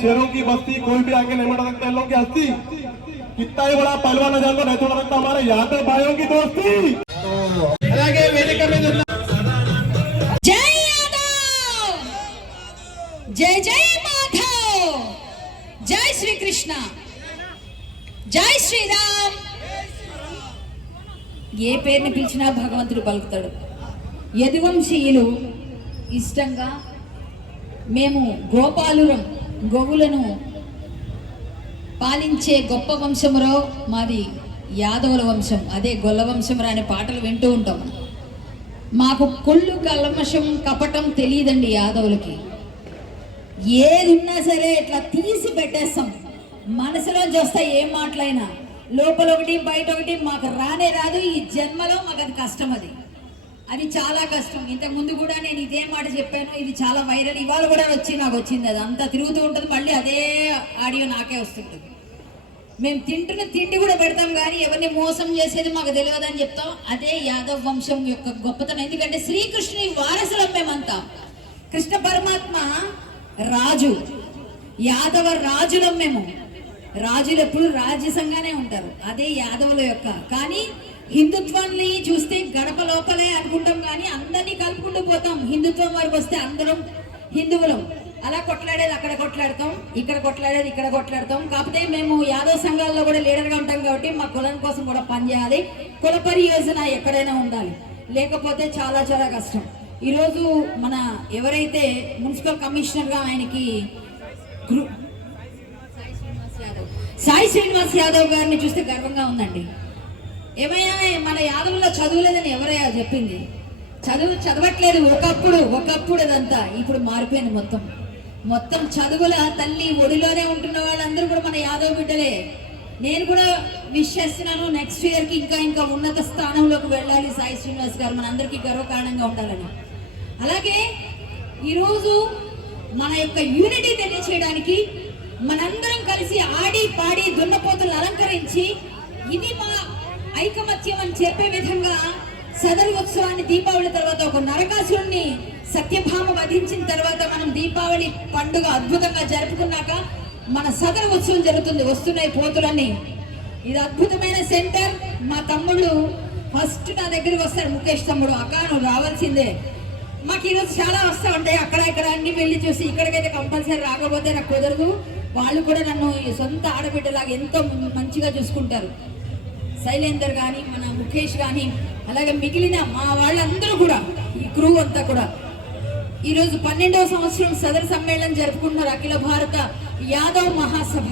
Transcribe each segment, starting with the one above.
शेरों की बस्ती कोई भी आगे नहीं बढ़ सकता इन लोगों की हस्ती कितना ही बड़ा पहलवान जान तो नहीं छोड़ सकता हमारे यादव भाइयों की दोस्ती। అలాగే వేదిక మీద జై యాదవ్, జై జై మాధవ్, జై శ్రీకృష్ణ, జై శ్రీరామ్. ఏ పేరుని పిలిచినా భగవంతుడు పలుకుతాడు. యదువంశీయులు ఇష్టంగా మేము గోపాలురం గోవులను పాలించే గొప్ప వంశములో మాది యాదవుల వంశం, అదే గొల్ల వంశమురా అనే పాటలు వింటూ ఉంటాం. మాకు కుళ్ళు కల్మషం కపటం తెలియదండి. యాదవులకి ఏది ఉన్నా సరే ఇట్లా తీసి పెట్టేస్తాం. మనసులోంచి వస్తాయి ఏం మాటలైనా, లోపల ఒకటి బయట ఒకటి మాకు రానే రాదు. ఈ జన్మలో మాకు అది కష్టం, అది చాలా కష్టం. ఇంతకు ముందు కూడా నేను ఇదే మాట చెప్పాను, ఇది చాలా వైరల్. ఇవాళ కూడా నాకు వచ్చింది. అది అంతా తిరుగుతూ ఉంటుంది, మళ్ళీ అదే ఆడియో నాకే వస్తుంటుంది. మేము తింటున్న తిండి కూడా పెడతాం కానీ ఎవరిని మోసం చేసేది మాకు తెలియదు అని చెప్తాం. అదే యాదవ్ వంశం యొక్క గొప్పతనం. ఎందుకంటే శ్రీకృష్ణుని వారసులం మేమంతా. కృష్ణ పరమాత్మ రాజు, యాదవ రాజులం మేము. రాజులు ఎప్పుడు రాజ్యసంగానే ఉంటారు, అదే యాదవుల యొక్క. కానీ హిందుత్వాన్ని చూస్తే గడప లోపలే అనుకుంటాం కానీ అందరినీ కలుపుకుంటూ పోతాం. హిందుత్వం వరకు వస్తే అందరం హిందువులం. అలా కొట్లాడేది అక్కడ కొట్లాడతాం, ఇక్కడ కొట్లాడేది ఇక్కడ కొట్లాడతాం. కాకపోతే మేము యాదవ్ సంఘాల్లో కూడా లీడర్గా ఉంటాం కాబట్టి మా కులం కోసం కూడా పనిచేయాలి. కుల పరియోజన ఎక్కడైనా ఉండాలి, లేకపోతే చాలా చాలా కష్టం. ఈరోజు మన ఎవరైతే మున్సిపల్ కమిషనర్గా ఆయనకి సాయి శ్రీనివాస్ యాదవ్ గారిని చూస్తే గర్వంగా ఉందండి. ఏమయ్యా మన యాదవుల్లో చదువులేదని ఎవరయ్యా చెప్పింది? చదవట్లేదు ఒకప్పుడు అదంతా. ఇప్పుడు మారిపోయింది మొత్తం చదువుల తల్లి ఒడిలోనే ఉంటున్న వాళ్ళందరూ కూడా మన యాదవ్ బిడ్డలే. నేను కూడా విష్ చేస్తున్నాను, నెక్స్ట్ ఇయర్కి ఇంకా ఉన్నత స్థానంలోకి వెళ్ళాలి సాయి శ్రీనివాస్ గారు, మన అందరికీ గర్వకారణంగా ఉండాలని. అలాగే ఈరోజు మన యొక్క యూనిటీ తెలియచేయడానికి మనందరం కలిసి ఆడి పాడి దున్నపోతులను అలంకరించి ఇది మా ఐకమత్యం అని చెప్పే విధంగా సదరు ఉత్సవాన్ని దీపావళి తర్వాత ఒక నరకాసురుణ్ణి సత్యభామ వధించిన తర్వాత మనం దీపావళి పండుగ అద్భుతంగా జరుపుకున్నాక మన సదరు ఉత్సవం జరుగుతుంది. వస్తున్నాయి పోతులన్నీ. ఇది అద్భుతమైన సెంటర్. మా తమ్ముళ్ళు ఫస్ట్ నా దగ్గరికి వస్తారు, ముఖేష్ తమ్ముడు, అక్క నువ్వు రావాల్సిందే. మాకు ఈరోజు చాలా వస్తూ ఉంటాయి, అక్కడ ఇక్కడ అన్ని వెళ్ళి చూసి ఇక్కడికైతే కంపల్సరీ రాకపోతే నాకు కుదరదు. వాళ్ళు కూడా నన్ను సొంత ఆడబిడ్డలాగా ఎంతో మంచిగా చూసుకుంటారు. శైలేందర్ కానీ మన ముఖేష్ కానీ అలాగే మిగిలిన మా వాళ్ళందరూ కూడా ఈ క్రూ అంతా కూడా ఈరోజు 12వ సంవత్సరం సదర్ సమ్మేళనం జరుపుకుంటున్నారు. అఖిల భారత యాదవ్ మహాసభ.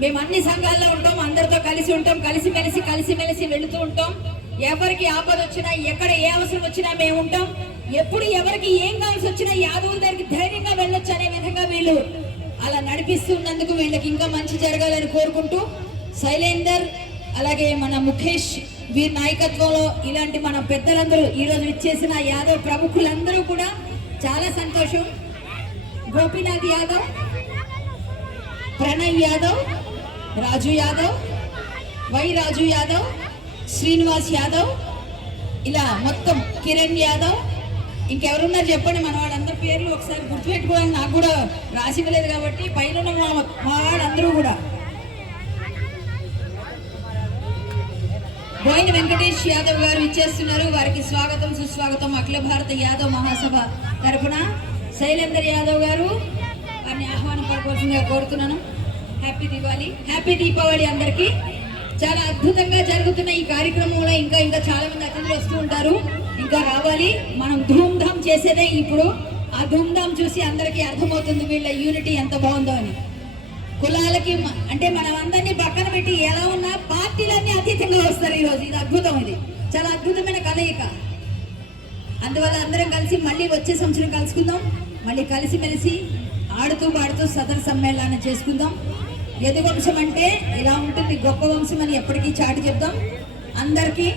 మేము అన్ని సంఘాల్లో ఉంటాం, అందరితో కలిసి ఉంటాం, కలిసిమెలిసి వెళుతూ ఉంటాం. ఎవరికి ఆపద వచ్చినా ఎక్కడ ఏ అవసరం వచ్చినా మేము ఉంటాం. ఎప్పుడు ఎవరికి ఏం కావాల్సి వచ్చినా యాదవుల దగ్గరికి ధైర్యంగా వెళ్ళొచ్చు అనే విధంగా వీళ్ళు అలా నడిపిస్తున్నందుకు వీళ్ళకి ఇంకా మంచి జరగాలని కోరుకుంటూ శైలేందర్ అలాగే మన ముఖేష్ వీరి నాయకత్వంలో ఇలాంటి మన పెద్దలందరూ ఈరోజు ఇచ్చేసిన యాదవ్ ప్రముఖులందరూ కూడా చాలా సంతోషం. గోపీనాథ్ యాదవ్, ప్రణయ్ యాదవ్, రాజు యాదవ్, రాజు యాదవ్, శ్రీనివాస్ యాదవ్, ఇలా మొత్తం కిరణ్ యాదవ్, ఇంకెవరున్నారు చెప్పండి. మన వాళ్ళందరి పేర్లు ఒకసారి గుర్తుపెట్టుకోవడానికి నాకు కూడా రాసి ఇవ్వలేదు కాబట్టి పైన మా వాళ్ళందరూ కూడా. బోయిన వెంకటేష్ యాదవ్ గారు ఇచ్చేస్తున్నారు, వారికి స్వాగతం సుస్వాగతం. అఖిల భారత యాదవ్ మహాసభ తరపున శైలేందర్ యాదవ్ గారు వారిని ఆహ్వానం పడవలసిందిగా కోరుతున్నాను. హ్యాపీ దీపావళి అందరికీ. చాలా అద్భుతంగా జరుగుతున్న ఈ కార్యక్రమంలో ఇంకా చాలా మంది అతిథులు వస్తూ ఉంటారు, ఇంకా రావాలి. మనం ధూమ్ధామ్ చేసేదే ఇప్పుడు. ఆ ధూమ్ధామ్ చూసి అందరికీ అర్థమవుతుంది వీళ్ళ యూనిటీ ఎంత బాగుందో అని. కులాలకి అంటే మనం అందరినీ పక్కన పెట్టి ఎలా ఉన్నా పార్టీలన్నీ అతీతంగా వస్తారు ఈరోజు. ఇది అద్భుతం, ఇది చాలా అద్భుతమైన కలయిక. అందువల్ల అందరం కలిసి మళ్ళీ వచ్చే సంవత్సరం కలుసుకుందాం, మళ్ళీ కలిసిమెలిసి ఆడుతూ పాడుతూ సదర్ సమ్మేళనాన్ని చేసుకుందాం. యదువంశం అంటే ఇలా ఉంటుంది, గొప్ప వంశం అని ఎప్పటికీ చాటి చెప్దాం. అందరికీ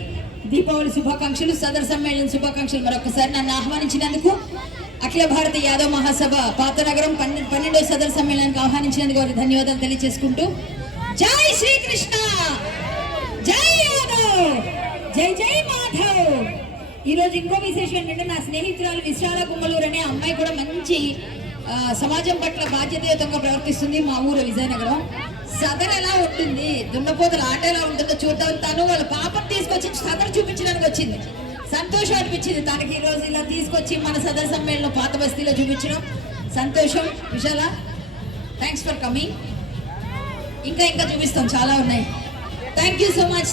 దీపావళి శుభాకాంక్షలు, సదర్ సమ్మేళన శుభాకాంక్షలు. మరొకసారి నన్ను ఆహ్వానించినందుకు, అఖిల భారత యాదవ్ మహాసభ పాతనగరం 12వ సదర్ సమ్మేళనానికి ఆహ్వానించినందుకు వారికి ధన్యవాదాలు తెలియజేసుకుంటూ, జై శ్రీకృష్ణ, జై యాదవ్, జై జై మాధవ్, ఈ రోజు ఇంకో విశేషం ఏంటంటే నా స్నేహితురాలు విశాల గుమ్మలూరు అనే అమ్మాయి కూడా మంచి సమాజం పట్ల బాధ్యతాయుతంగా ప్రవర్తిస్తుంది. మా ఊరు విజయనగరం. సదర్ ఎలా ఉంటుంది, దున్నపోతుల ఆట ఎలా ఉంటుందో చూద్దాం. తను వాళ్ళ పాపను తీసుకొచ్చి సదర్ చూపించడానికి వచ్చింది. సంతోషం అనిపించింది తనకి ఈ రోజు ఇలా తీసుకొచ్చి మన సదర్ సమ్మేళనం పాత బస్తీలో చూపించడం. సంతోషం విశాల, థ్యాంక్స్ ఫర్ కమింగ్. ఇంకా ఇంకా చూపిస్తాం, చాలా ఉన్నాయి. Thank you so much.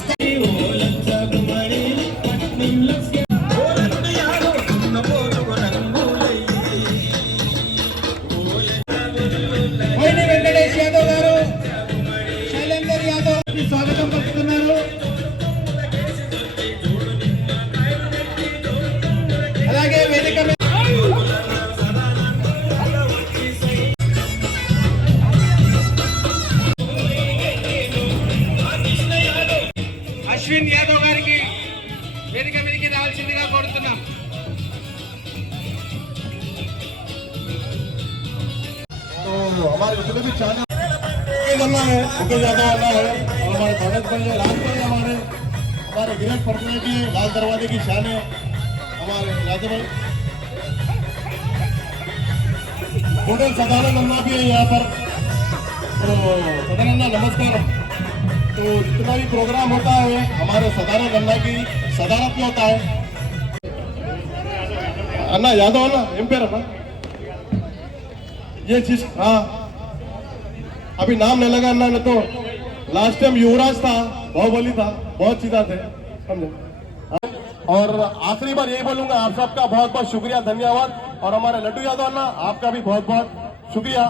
Venkatesh Yadav గారు, శైలేందర్ యాదవ్ స్వాగతం పలుకుతున్నారు. అలాగే వేదిక అశ్విన్ యాదవ్ గారికి వేదిక మీదకి రావాల్సిందిగా కోరుతున్నాం. तो हमारे उसमें भी चैनल बनना है, उनको ज्यादा बनना है। और हमारे भगत भाई लाल भाई हमारे गिरफ्त पड़ने की लाल दरवाजे की शान है हमारे राजा भाई। टोटल सदानंद अन्ना भी है यहाँ पर। तो सदानंद अन्ना नमस्कार। तो जितना भी प्रोग्राम होता है हमारे सदानंद अन्ना की सदारत में होता है। अन्ना यादव अन्ना एम पेर अन्ना ये चीज, हाँ अभी नाम नहीं लगा अन्ना ने। तो लास्ट टाइम युवराज था, बाहुबली था, बहुत सीधा थे, समझे। और आखिरी बार यही बोलूंगा, आप सबका बहुत बहुत शुक्रिया, धन्यवाद। और हमारे लड्डू यादव अन्ना आपका भी बहुत बहुत शुक्रिया।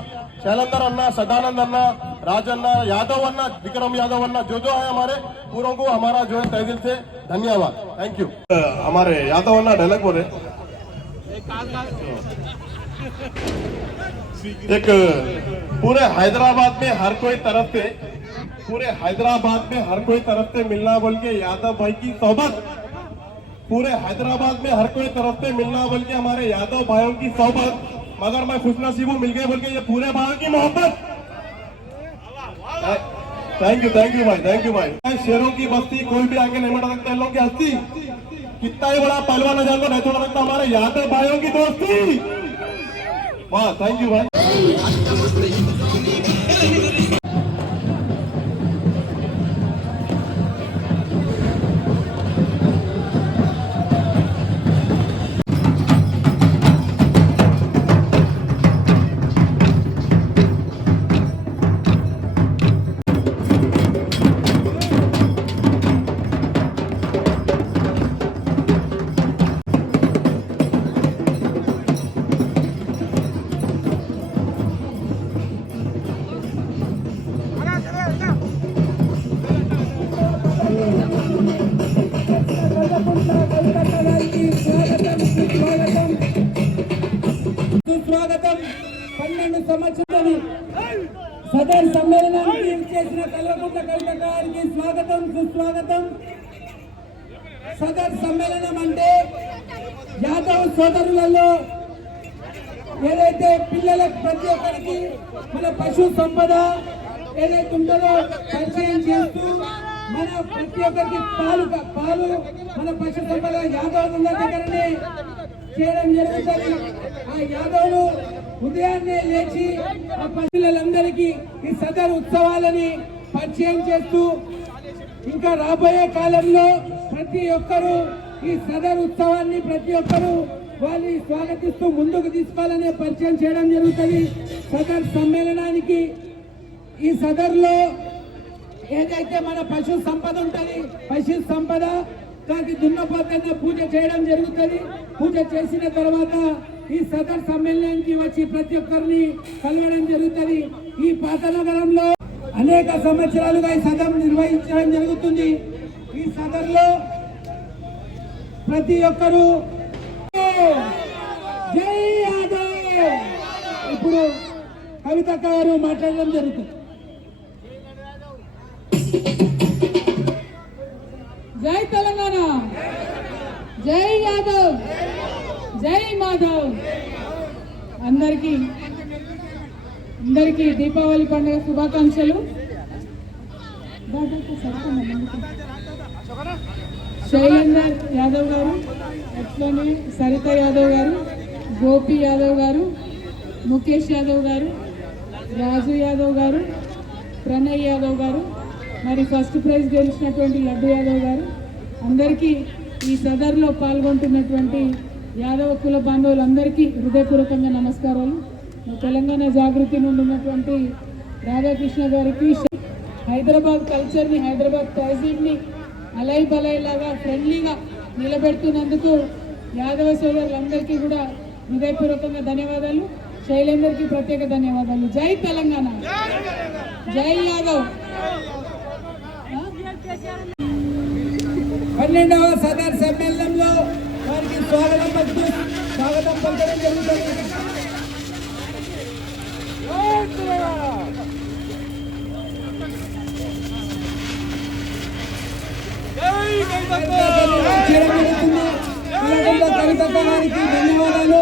शैलेंद्र अन्ना, सदानंद अन्ना, राज अन्ना, यादव अन्ना, विक्रम यादव अन्ना, जो है हमारे पूरों को हमारा जो है तहे दिल से धन्यवाद, थैंक यू। हमारे यादव अन्ना डायलॉग बोले, एक पूरे हैदराबाद में हर कोई तरफ से, पूरे हैदराबाद में हर कोई तरफ से मिलना बोल के यादव भाई की सोहबत, पूरे हैदराबाद में हर कोई तरफ से मिलना बोल के हमारे यादव भाइयों की सोहबत। मगर मैं खुशनसीब हूँ मिल गए बोल के ये पूरे भाइयों की मोहब्बत। थैंक यू भाई, थैंक यू भाई। शेरों की बस्ती कोई भी आगे नहीं बढ़ सकता, इन लोगों की हस्ती। कितना ही बड़ा पहलवान न जानो नहीं छोड़ सकता हमारे यादव भाइयों की दोस्ती। वाह, थैंक यू भाई। సుస్వాగతం. 12 సంవత్సరాలు సదర్ సమ్మేళనానికి చేసిన కల్వకుంట్ల కవిత గారికి స్వాగతం, సుస్వాగతం. సదర్ సమ్మేళనం అంటే యాదవ్ సోదరులలో ఏదైతే పిల్లలకు ప్రతి ఒక్కరికి మన పశు సంపద ఏదైతే ఉంటుందో పరిచయం చేస్తూ మన ప్రతి ఒక్కరికి పాలు మన పశు సంపద యాదవుల దగ్గరనే చేయడం జరుగుతుంది. ఆ యాదవులు ఉదయాన్నే లేచి ఆ పశువులందరికీ ఈ సదర్ ఉత్సవాలని పరిచయం చేస్తూ ఇంకా రాబోయే కాలంలో ప్రతి ఒక్కరూ ఈ సదర్ ఉత్సవాన్ని ప్రతి ఒక్కరూ వాళ్ళని స్వాగతిస్తూ ముందుకు తీసుకోవాలనే పరిచయం చేయడం జరుగుతుంది. సదర్ సమ్మేళనానికి ఈ సదర్లో ఏదైతే మన పశు సంపద ఉంటుంది, పశు సంపద దానికి దున్నపోతన్న పూజ చేయడం జరుగుతుంది. పూజ చేసిన తర్వాత ఈ సదర్ సమ్మేళనానికి వచ్చి ప్రతి ఒక్కరిని కలవడం జరుగుతుంది. ఈ పాత నగరంలో అనేక సంవత్సరాలుగా ఈ సదర్ నిర్వహించడం జరుగుతుంది. ఈ సదర్లో ప్రతి ఒక్కరూ జై యాదవ్ ఇప్పుడు కవిత గారు మాట్లాడడం జరుగుతుంది. జై తెలంగాణ, జై యాదవ్, జై మాధవ్. అందరికీ దీపావళి పండుగ శుభాకాంక్షలు. శైలేందర్ యాదవ్ గారు, అట్లనే సరిత యాదవ్ గారు, గోపి యాదవ్ గారు, ముఖేష్ యాదవ్ గారు, రాజు యాదవ్ గారు, ప్రణయ్ యాదవ్ గారు, మరి ఫస్ట్ ప్రైజ్ గెలిచినటువంటి లడ్డు యాదవ్ గారు, అందరికీ ఈ సదర్లో పాల్గొంటున్నటువంటి యాదవ కుల బాంధవులందరికీ హృదయపూర్వకంగా నమస్కారాలు. తెలంగాణ జాగృతి నుండి ఉన్నటువంటి రాధాకృష్ణ గారికి, హైదరాబాద్ కల్చర్ని, హైదరాబాద్ తహజీబ్ని అలై బలై లాగా ఫ్రెండ్లీగా నిలబెడుతున్నందుకు యాదవ సోదరులందరికీ కూడా హృదయపూర్వకంగా ధన్యవాదాలు. శైలేందర్కి ప్రత్యేక ధన్యవాదాలు. జై తెలంగాణ, జై యాదవ్. 12వ సదర్ సమ్మేళనంలో వారికి స్వాగతం పలకడం జరుగుతుంది. కవితక్క గారికి ధన్యవాదాలు.